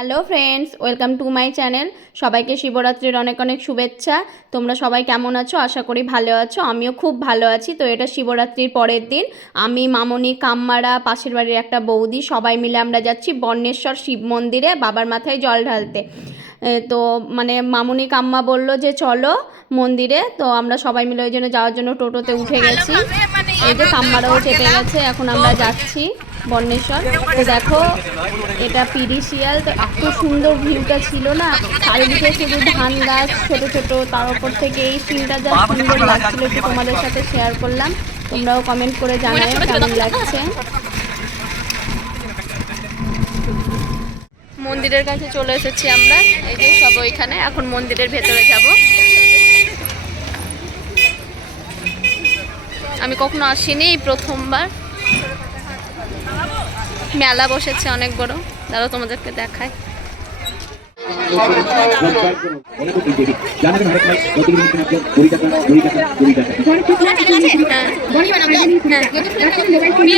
Hello friends welcome to my channel সবাইকে শিবরাত্রির অনেক অনেক শুভেচ্ছা। তোমরা সবাই কেমন আছো? আশা করি ভালো আছো। আমিও খুব ভালো আছি। তো এটা শিবরাত্রির পরের দিন। আমি মামনি কাম্মারা পাশের বাড়ির একটা বৌদি। সবাই মিলে আমরা যাচ্ছি বর্ণেশ্বর শিব মন্দিরে বাবার মাথায় জল ঢালতে। তো মানে মামনি কাম্মা বলল যে চলো মন্দিরে। তো আমরা সবাই মিলে ওই জন্য যাওয়ার জন্য টোটোতে উঠে গেছি। এই যে কাম্মারাও চেপে গেছে। এখন আমরা যাচ্ছি। বর্ণেশ্বর। তো দেখো এটা পিরিশিয়াল তো এত সুন্দর ভিউটা ছিল না? চারিদিকে শুধু ধান গাছ ছোট ছোট তার উপর থেকে এই সিনটা যা সুন্দর লাগছিল একটু তোমাদের সাথে শেয়ার করলাম। তোমরাও কমেন্ট করে জানাও কেমন লাগছে। মন্দিরের কাছে চলে এসেছি আমরা। এই যে সব ওইখানে এখন মন্দিরের ভেতরে যাব। আমি কখনো আসিনি প্রথমবার। মেলা বসেছে অনেক বড়। দাঁড়াও তোমাদেরকে দেখায়।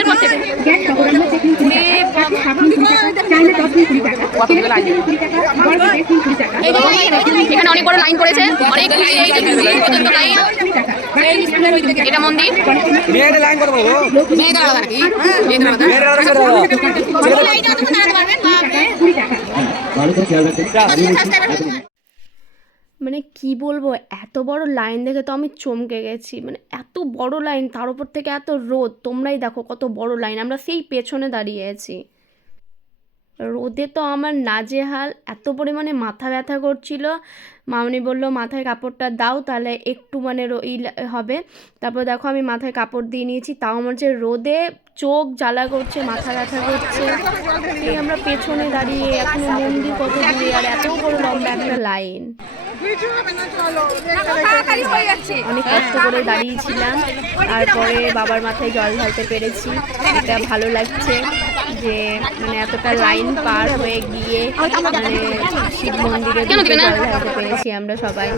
পর থেকে এখানে অনেক বড় লাইন করেছে অনেক লাইন এটা মন্দির মেয়েদের লাইন মেয়েদের আলাদা করে খেয়াল রাখবেন মানে কি বলব, এত বড় লাইন দেখে তো আমি চমকে গেছি। মানে এত বড় লাইন তার উপর থেকে এত রোদ, তোমরাই দেখো কত বড় লাইন আমরা সেই পেছনে দাঁড়িয়ে আছি। রোদে তো আমার নাজেহাল, এত পরিমাণে মাথা ব্যথা করছিল। মামনি বলল, মাথায় কাপড়টা দাও, তাহলে একটু মানে ই হবে। তারপর দেখো আমি মাথায় কাপড় দিয়ে নিয়েছি, তাও আমার যে রোদে চোখ জ্বালা করছে মাথা ব্যথা করছে। এই আমরা পেছনে দাঁড়িয়ে এখনও মন্দির কত দূরে আর এত বড় লম্বা একটা লাইন। অনেক কষ্ট করে দাঁড়িয়েছিলাম। তারপরে বাবার মাথায় জল ঢালতে পেরেছি। এটা ভালো লাগছে যে মানে এতটা লাইন পার হয়ে গিয়ে মানে শিব মন্দিরে জল ঢালতে পেরেছি আমরা সবাই।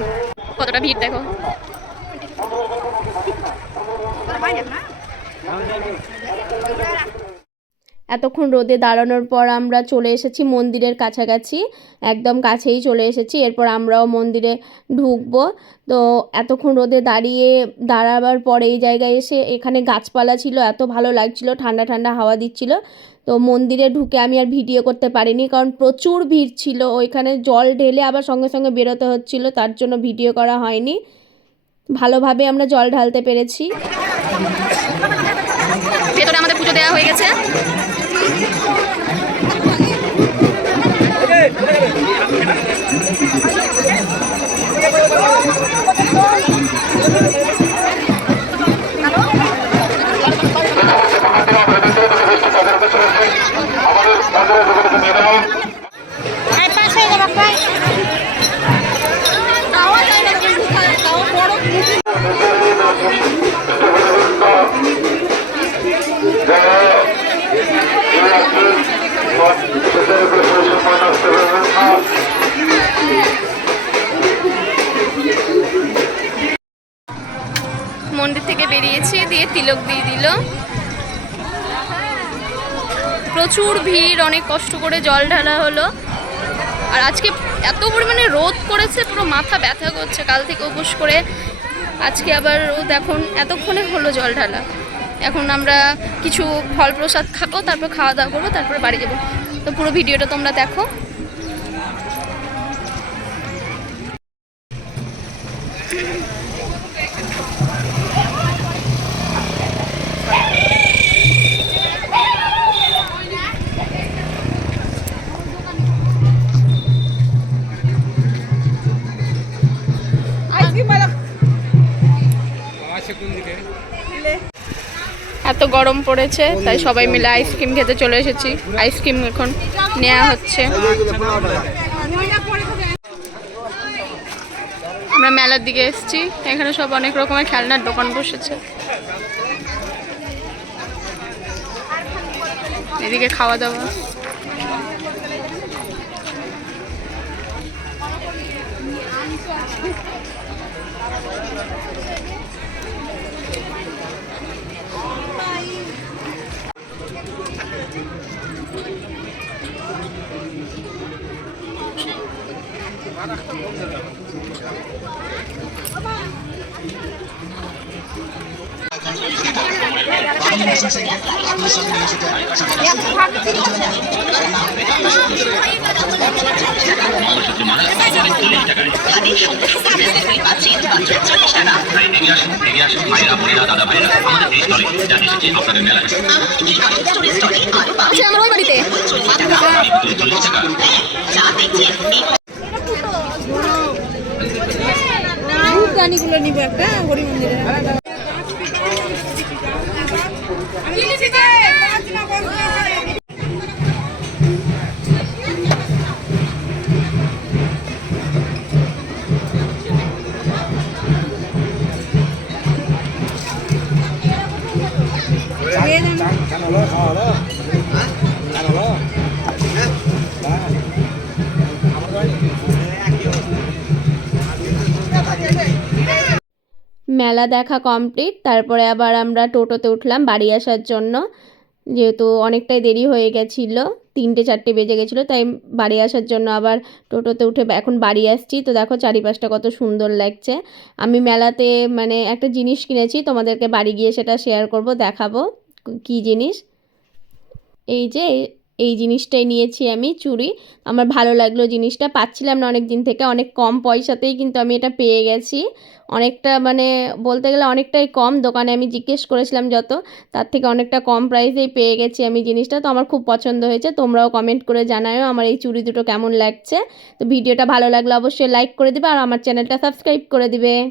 কতটা ভিড় দেখো? এতক্ষণ রোদে দাঁড়ানোর পর আমরা চলে এসেছি মন্দিরের কাছাকাছি। একদম কাছেই চলে এসেছি, এরপর আমরাও মন্দিরে ঢুকবো। তো এতক্ষণ রোদে দাঁড়িয়ে দাঁড়াবার পর এই জায়গায় এসে এখানে গাছপালা ছিল, এত ভালো লাগছিল, ঠান্ডা ঠান্ডা হাওয়া দিচ্ছিল। তো মন্দিরে ঢুকে আমি আর ভিডিও করতে পারিনি, কারণ প্রচুর ভিড় ছিল। ওইখানে জল ঢেলে আবার সঙ্গে সঙ্গে বেরোতে হচ্ছিল, তার জন্য ভিডিও করা হয়নি। ভালোভাবে আমরা জল ঢালতে পেরেছি। ভেতরে আমাদের পুজো দেওয়া হয়ে গেছে। মন্দির থেকে বেরিয়েছি, দিয়ে তিলক দিয়ে দিল। প্রচুর ভিড়, অনেক কষ্ট করে জল ঢালা হলো। আর আজকে এত পরিমাণে রোদ করেছে, পুরো মাথা ব্যথা করছে। কাল থেকে উপোস করে আজকে আবার রোদ, এখন এতক্ষণে হলো জল ঢালা। এখন আমরা কিছু ফল প্রসাদ খাব তারপর খাওয়া দাওয়া করব তারপরে বাড়ি যাব। তো পুরো ভিডিওটা তোমরা দেখো। এত গরম পড়েছে তাই সবাই মিলে আইসক্রিম খেতে চলে এসেছি। আইসক্রিম এখন নেওয়া হচ্ছে। আমরা মেলার দিকে এসেছি এখানে সব অনেক রকমের খেলনার দোকান বসেছে। এদিকে খাওয়া দাওয়া। Vamos lá. আমার ওই মন্দিরে মেলা দেখা কমপ্লিট, তারপরে আবার আমরা টোটোতে উঠলাম বাড়ি আসার জন্য। যেহেতু অনেকটাই দেরি হয়ে গেছিল, তিনটে চারটে বেজে গেছিল, তাই বাড়ি আসার জন্য আবার টোটোতে উঠে এখন বাড়ি আসছি। তো দেখো চারিপাশটা কত সুন্দর লাগছে। আমি মেলাতে মানে একটা জিনিস কিনেছি, তোমাদেরকে বাড়ি গিয়ে সেটা শেয়ার করব, দেখাবো। কী জিনিস? এই যে, এই জিনিসটাই নিয়েছি আমি, চুড়ি। আমার ভালো লাগল জিনিসটা। পাচ্ছিলাম না অনেক দিন থেকে, অনেক কম পয়সাতেই কিন্তু আমি এটা পেয়ে গেছি। অনেকটা মানে বলতে গেলে অনেকটাই কম। দোকানে আমি জিজ্ঞেস করেছিলাম যত, তার থেকে অনেকটা কম প্রাইসেই পেয়ে গেছি আমি জিনিসটা। তো আমার খুব পছন্দ হয়েছে। তোমরাও কমেন্ট করে জানাও আমার এই চুড়ি দুটো কেমন লাগছে। তো ভিডিওটা ভালো লাগলে অবশ্যই লাইক করে দিবে আর আমার চ্যানেলটা সাবস্ক্রাইব করে দিবে।